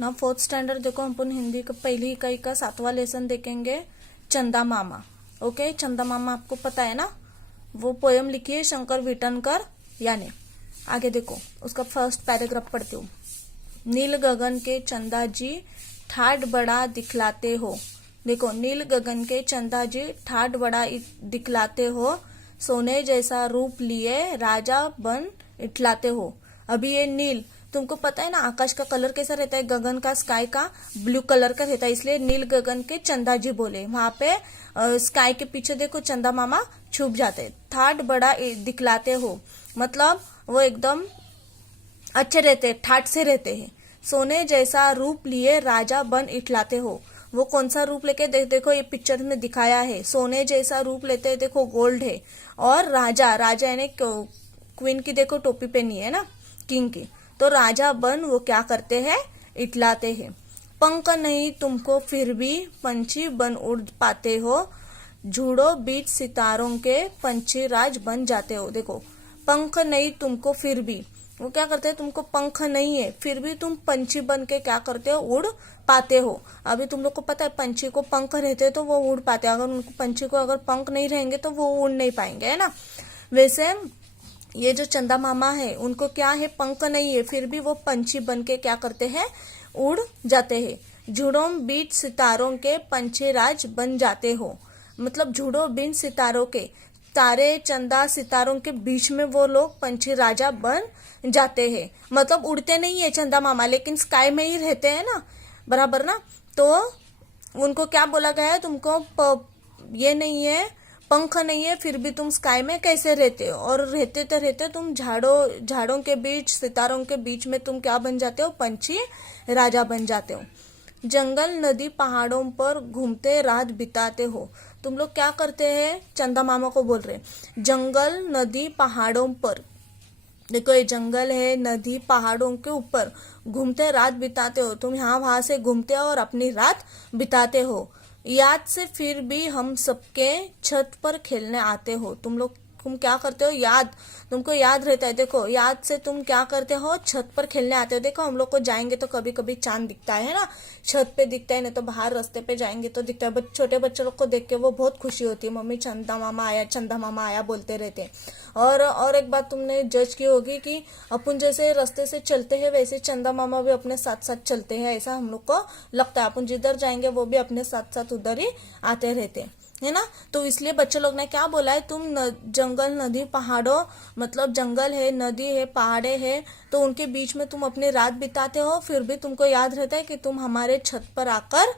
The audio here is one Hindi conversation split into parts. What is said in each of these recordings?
ना फोर्थ स्टैंडर्ड देखो अपन हिंदी का पहली इकाई का 7वां लेसन देखेंगे चंदा मामा। ओके, चंदा मामा आपको पता है ना, वो पोयम लिखी है शंकर विटनकर यानी। आगे देखो उसका फर्स्ट पैराग्राफ पढ़ती हूँ। नील गगन के चंदा जी ठाठ बड़ा दिखलाते हो। देखो, नील गगन के चंदा जी ठाठ बड़ा दिखलाते हो, सोने जैसा रूप लिए राजा बन इठलाते हो। अभी ये नील, तुमको पता है ना आकाश का कलर कैसा रहता है, गगन का, स्काई का ब्लू कलर का रहता है, इसलिए नील गगन के चंदा जी बोले। वहां पे स्काई के पीछे देखो चंदा मामा छुप जाते। ठाठ बड़ा दिखलाते हो मतलब वो एकदम अच्छे रहते, ठाठ से रहते हैं। सोने जैसा रूप लिए राजा बन इठलाते हो, वो कौन सा रूप लेके देखो ये पिक्चर में दिखाया है। सोने जैसा रूप लेते हैं, देखो गोल्ड है। और राजा, राजा यानी क्वीन की देखो टोपी पहनी है ना, किंग की। तो राजा बन वो क्या करते हैं, इठलाते हैं। पंख नहीं तुमको फिर भी पंछी बन उड़ पाते हो, झूठो बीच सितारों के पंछी राज बन जाते हो। देखो, पंख नहीं तुमको फिर भी, वो क्या करते हैं, तुमको पंख नहीं है फिर भी तुम पंछी बन के क्या करते हो, उड़ पाते हो। अभी तुम लोग को पता है पंछी को पंख रहते हैं तो वो उड़ पाते हैं, अगर उनको पंछी को अगर पंख नहीं रहेंगे तो वो उड़ नहीं पाएंगे, है ना। वैसे ये जो चंदा मामा है उनको क्या है, पंख नहीं है फिर भी वो पंछी बन के क्या करते हैं, उड़ जाते हैं। झूठों बीच सितारों के पंछी राज बन जाते हो, मतलब झूठों बीच सितारों के, तारे चंदा सितारों के बीच में वो लोग पंछी राजा बन जाते हैं। मतलब उड़ते नहीं है चंदा मामा, लेकिन स्काई में ही रहते हैं ना, बराबर ना। तो उनको क्या बोला गया है, तुमको ये नहीं है, पंख नहीं है फिर भी तुम स्काई में कैसे रहते हो, और रहते तो रहते तुम झाड़ों के बीच सितारों के बीच में तुम क्या बन जाते हो, पंछी राजा बन जाते हो। जंगल नदी पहाड़ों पर घूमते रात बिताते हो, तुम लोग क्या करते हैं, चंदा मामा को बोल रहे जंगल नदी पहाड़ों पर। देखो ये जंगल है, नदी पहाड़ों के ऊपर घूमते रात बिताते हो, तुम यहाँ वहां से घूमते हो और अपनी रात बिताते हो। याद से फिर भी हम सबके छत पर खेलने आते हो, तुम क्या करते हो, याद, तुमको याद रहता है। देखो याद से तुम क्या करते हो, छत पर खेलने आते हो। देखो हम लोग को जाएंगे तो कभी कभी चांद दिखता है ना, छत पे दिखता है, नहीं तो बाहर रास्ते पे जाएंगे तो दिखता है। छोटे बच्चे लोग को देख के वो बहुत खुशी होती है, मम्मी चंदा मामा आया, चंदा मामा आया बोलते रहते हैं। और एक बात तुमने जज की होगी कि अपन जैसे रास्ते से चलते हैं वैसे चंदा मामा भी अपने साथ साथ चलते हैं, ऐसा हम लोग को लगता है। अपन जिधर जाएंगे वो भी अपने साथ साथ उधर ही आते रहते हैं, है ना। तो इसलिए बच्चे लोग ने क्या बोला है, तुम जंगल नदी पहाड़ों, मतलब जंगल है, नदी है, पहाड़े है, तो उनके बीच में तुम अपनी रात बिताते हो, फिर भी तुमको याद रहता है कि तुम हमारे छत पर आकर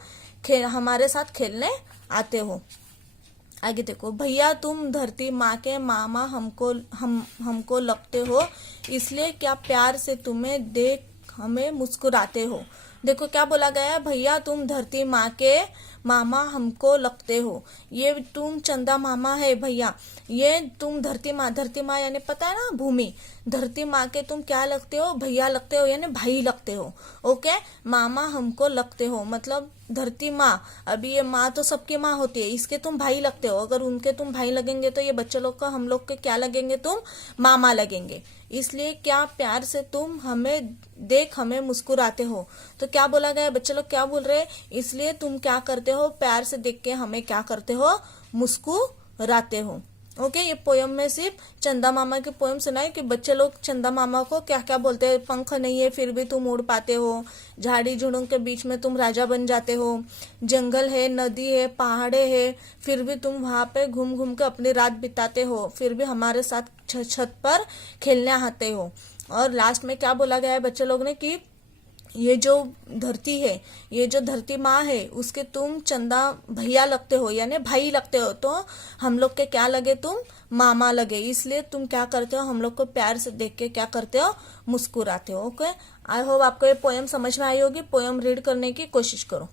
हमारे साथ खेलने आते हो। आगे देखो, भैया तुम धरती माँ के मामा हमको लगते हो, इसलिए क्या प्यार से तुम्हें देख हमें मुस्कुराते हो। देखो क्या बोला गया है, भैया तुम धरती माँ के मामा हमको लगते हो, ये तुम चंदा मामा है भैया, ये तुम धरती माँ यानी पता है ना भूमि, धरती माँ के तुम क्या लगते हो, भैया लगते हो यानी भाई लगते हो। ओके, मामा हमको लगते हो मतलब धरती माँ, अभी ये माँ तो सबकी माँ होती है, इसके तुम भाई लगते हो। अगर उनके तुम भाई लगेंगे तो ये बच्चे लोग का हम लोग के क्या लगेंगे, तुम मामा लगेंगे। इसलिए क्या प्यार से तुम हमें देख हमें मुस्कुराते हो। तो क्या बोला गया, बच्चे लोग क्या बोल रहे हैं, इसलिए तुम क्या करते हो, प्यार से देख के हमें क्या करते हो, मुस्कुराते हो। ओके, ये पोयम में सिर्फ चंदा मामा की पोयम सुनाए कि बच्चे लोग चंदा मामा को क्या क्या बोलते हैं, पंख नहीं है फिर भी तुम उड़ पाते हो, झाड़ी झुड़ों के बीच में तुम राजा बन जाते हो, जंगल है, नदी है, पहाड़े है, फिर भी तुम वहां पे घूम घूम के अपनी रात बिताते हो, फिर भी हमारे साथ छत पर खेलने आते हो। और लास्ट में क्या बोला गया है बच्चे लोग ने कि ये जो धरती है, ये जो धरती माँ है, उसके तुम चंदा भैया लगते हो यानी भाई लगते हो, तो हम लोग के क्या लगे, तुम मामा लगे, इसलिए तुम क्या करते हो, हम लोग को प्यार से देख के क्या करते हो, मुस्कुराते हो। ओके, आई होप आपको ये पोयम समझ में आई होगी। पोयम रीड करने की कोशिश करो।